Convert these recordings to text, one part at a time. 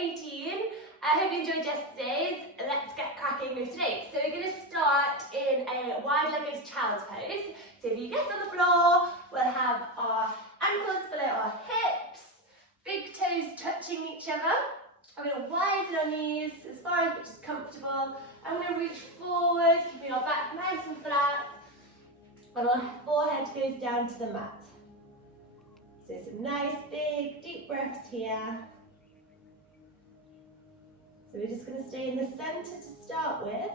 18. I hope you enjoyed yesterday's. Let's get cracking with today. So we're going to start in a wide-legged child's pose. So if you get on the floor, we'll have our ankles below our hips, big toes touching each other. I'm going to widen our knees as far as which is comfortable. I'm going to reach forward, keeping our back nice and flat, and our forehead goes down to the mat. So some nice big deep breaths here. So we're just going to stay in the centre to start with,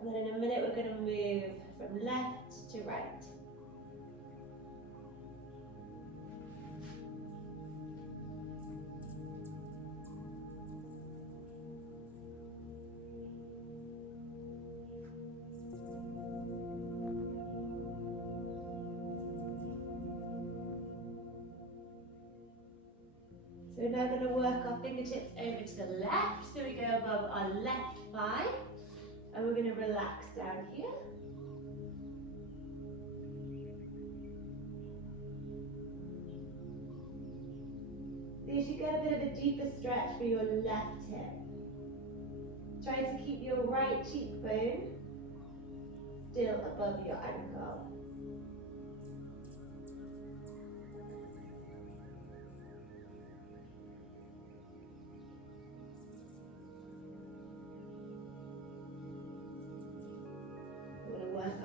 and then in a minute we're going to move from left to right. So we're now going to work our fingertips over to the left, so we go above our left thigh, and we're going to relax down here. So you should get a bit of a deeper stretch for your left hip. Try to keep your right cheekbone still above your ankle.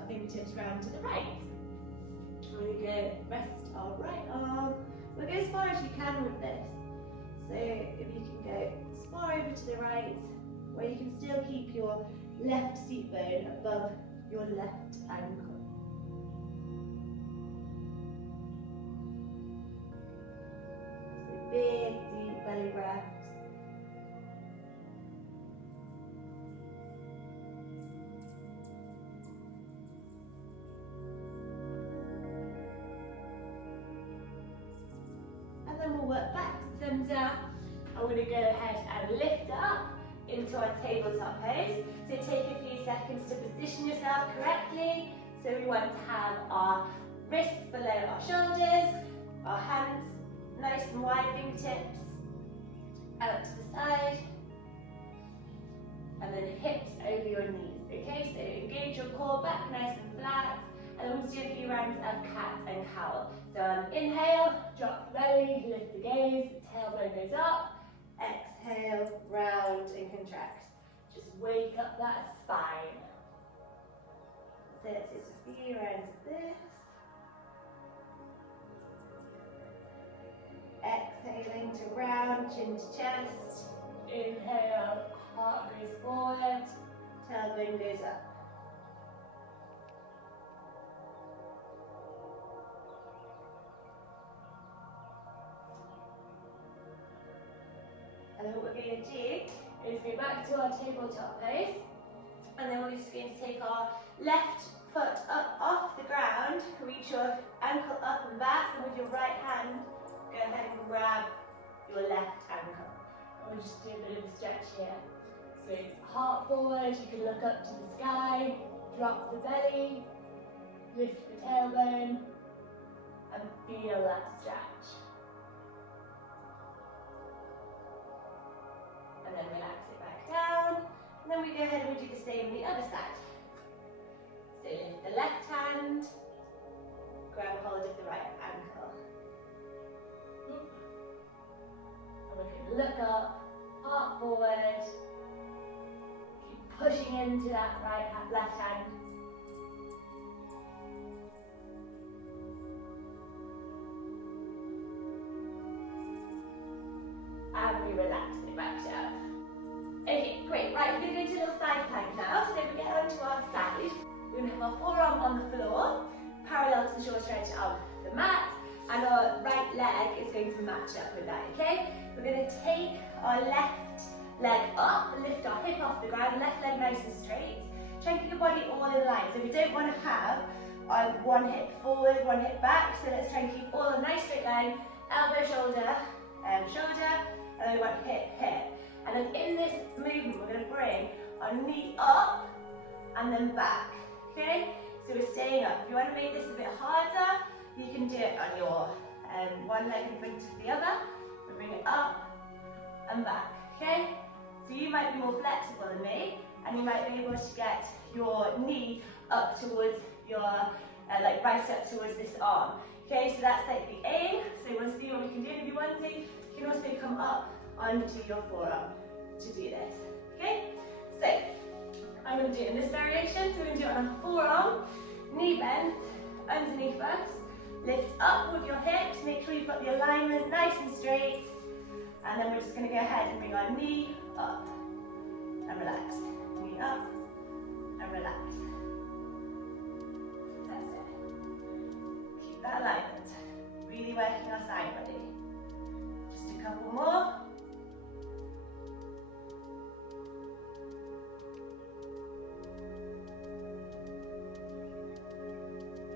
Fingertips round to the right. We're going to go rest our right arm. We'll go as far as you can with this. So if you can go as far over to the right, where you can still keep your left seat bone above your left ankle. So big, deep belly breaths. Work back to centre. I'm going to go ahead and lift up into our tabletop pose. So take a few seconds to position yourself correctly. So we want to have our wrists below our shoulders, our hands nice and wide, fingertips out to the side, and then hips over your knees. Okay, so engage your core back nice and flat. And we'll do a few rounds of cat and cow. So inhale, drop the belly, lift the gaze, tailbone goes up. Exhale, round and contract. Just wake up that spine. So let's do a few rounds of this. Exhaling to round, chin to chest. Inhale, heart goes forward, tailbone goes up. And then what we're going to do is go back to our tabletop pose, and then we're just going to take our left foot up off the ground, reach your ankle up and back, and with your right hand, go ahead and grab your left ankle. And we'll just do a bit of a stretch here. So heart forward, you can look up to the sky, drop the belly, lift the tailbone, and feel that stretch. And then relax it back down, and then we go ahead and we do the same on the other side. So lift the left hand, grab hold of the right ankle. And we can look up, heart forward, keep pushing into that left hand. And we relax it back down. Okay, great. Right, we're going to go to a little side plank now. So if we get onto our side, we're going to have our forearm on the floor, parallel to the short stretch of the mat, and our right leg is going to match up with that, okay? We're going to take our left leg up, lift our hip off the ground, left leg nice and straight. Try and keep your body all in line. So we don't want to have our one hip forward, one hip back, so let's try and keep all a nice straight line, elbow, shoulder, shoulder, and then we want hip, hip. And then in this movement, we're going to bring our knee up and then back, okay? So we're staying up. If you want to make this a bit harder, you can do it on your one leg in front of the other. We bring it up and back, okay? So you might be more flexible than me, and you might be able to get your knee up towards your, like right up towards this arm. Okay, so that's like the aim. So we'll see what we can do. If you want to, you can also come up onto your forearm to do this. Okay, so I'm going to do it in this variation. So we're going to do it on a forearm, knee bent, underneath us. Lift up with your hips, make sure you've got the alignment nice and straight. And then we're just going to go ahead and bring our knee up and relax. Knee up and relax. That's it. Keep that alignment. Really working our side body. Just a couple more.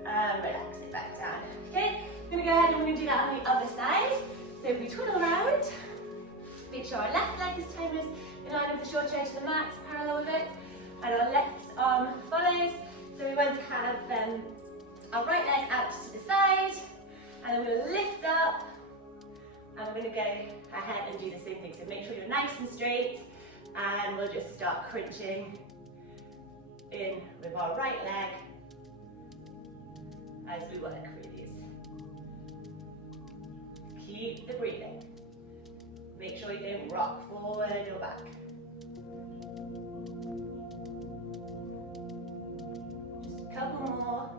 And relax it back down. Okay, I'm going to go ahead and we're going to do that on the other side. So if we twiddle around, make sure our left leg this time is in line with the short edge of the mat, parallel with it, and our left arm follows. So we want to have our right leg out to the side, and then we're going to lift up, and we're going to go ahead and do the same thing. So make sure you're nice and straight, and we'll just start crunching in with our right leg as we work through these. Keep the breathing. Make sure you don't rock forward or back. Just a couple more.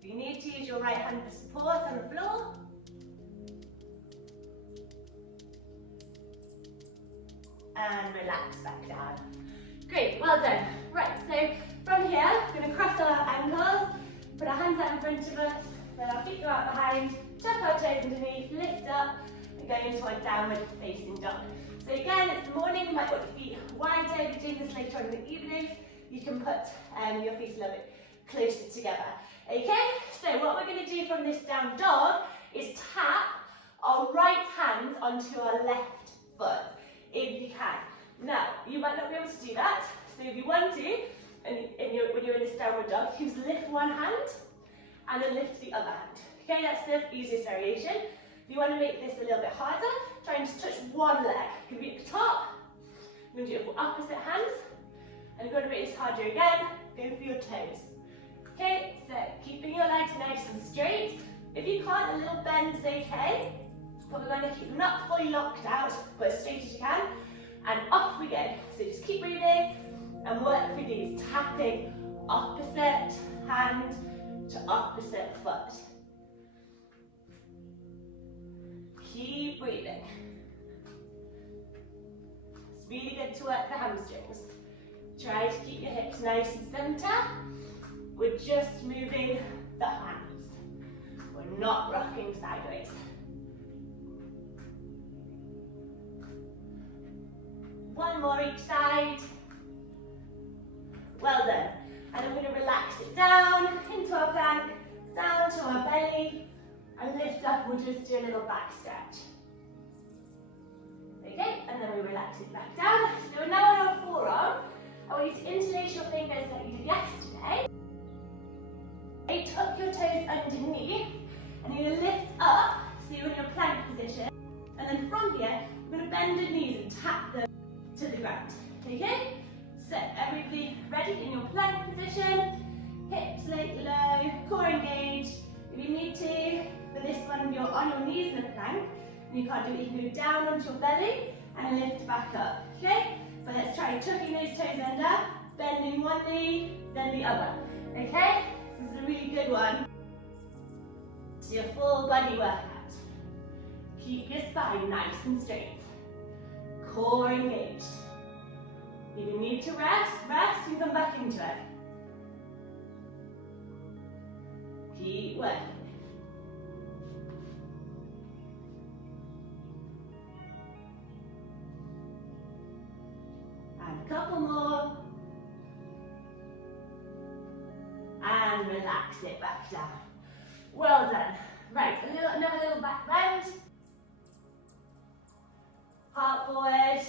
If you need to, use your right hand for support on the floor. And relax back down. Great, well done. Right, so from here, we're going to cross our ankles, put our hands out in front of us, then our feet go out behind, tuck our toes underneath, lift up, and go into our downward facing dog. So again, it's the morning, you might want your feet wider. If you're doing this later on in the evening, you can put your feet a little bit closer together. Okay, so what we're going to do from this down dog is tap our right hand onto our left foot, if you can. Now, you might not be able to do that, so if you want to, when you're in this downward dog, you just lift one hand and then lift the other hand. Okay, that's the easiest variation. If you want to make this a little bit harder, try and just touch one leg. It could be at the top. You're going to do it with opposite hands. And if you want to make this harder again, go for your toes. Okay, so keeping your legs nice and straight. If you can't, a little bend is okay. But we're going to keep them not fully locked out, but as straight as you can. And off we go. So just keep breathing and work through these, tapping opposite hand to opposite foot. Keep breathing. It's really good to work the hamstrings. Try to keep your hips nice and center. We're just moving the hands. We're not rocking sideways. One more each side. Well done. And I'm going to relax it down into our plank, down to our belly, and lift up. We'll just do a little back stretch. Okay, and then we relax it back down. So we're now on our forearm. I want you to interlace your fingers like you did yesterday. Tuck your toes underneath, and you're going to lift up, so you're in your plank position. And then from here, we're going to bend the knees and tap them to the ground. Okay? So everybody ready in your plank position, hips laid low, core engaged. If you need to, for this one, you're on your knees in a plank, and you can't do it, you can go down onto your belly and then lift back up. Okay? But let's try tucking those toes under, bending one knee, then the other. Okay? This is a really good one. It's your full body workout. Keep your spine nice and straight. Core engaged. If you need to rest and come back into it. Keep working. And a couple more. And relax it back down. Well done. Right, another little back bend. Heart forward.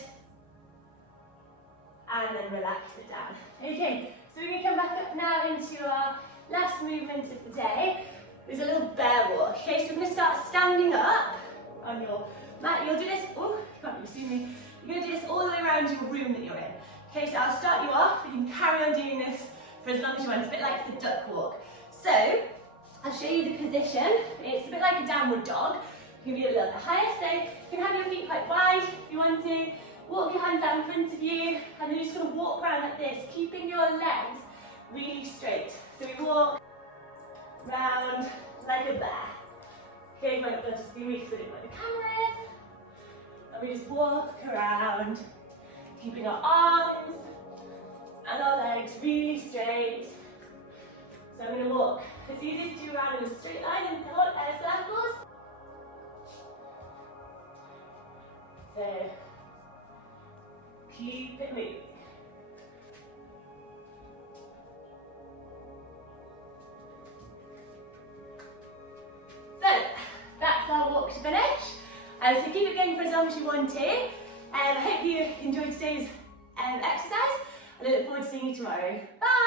And then relax it down. Okay, so we're going to come back up now into our last movement of the day. There's a little bear walk. Okay, so we're going to start standing up on your mat. You'll do this see me. You're going to do this all the way around your room that you're in. Okay, so I'll start you off. You can carry on doing this for as long as you want. It's a bit like the duck walk. So, I'll show you the position. It's a bit like a downward dog. You can be a little bit higher, so you can have your feet quite wide if you want to. Walk your hands out in front of you, and then you're just going to walk around like this, keeping your legs really straight. So we walk round like a bear. Okay, you might not just see me because I didn't know where the camera is. And we just walk around, keeping our arms and our legs really straight. So I'm going to walk. It's easy to do around in a straight line and circles. So keep it moving. So that's our walk to finish. So keep it going for as long as you want to. I hope you enjoyed today's exercise. I look forward to seeing you tomorrow. Bye!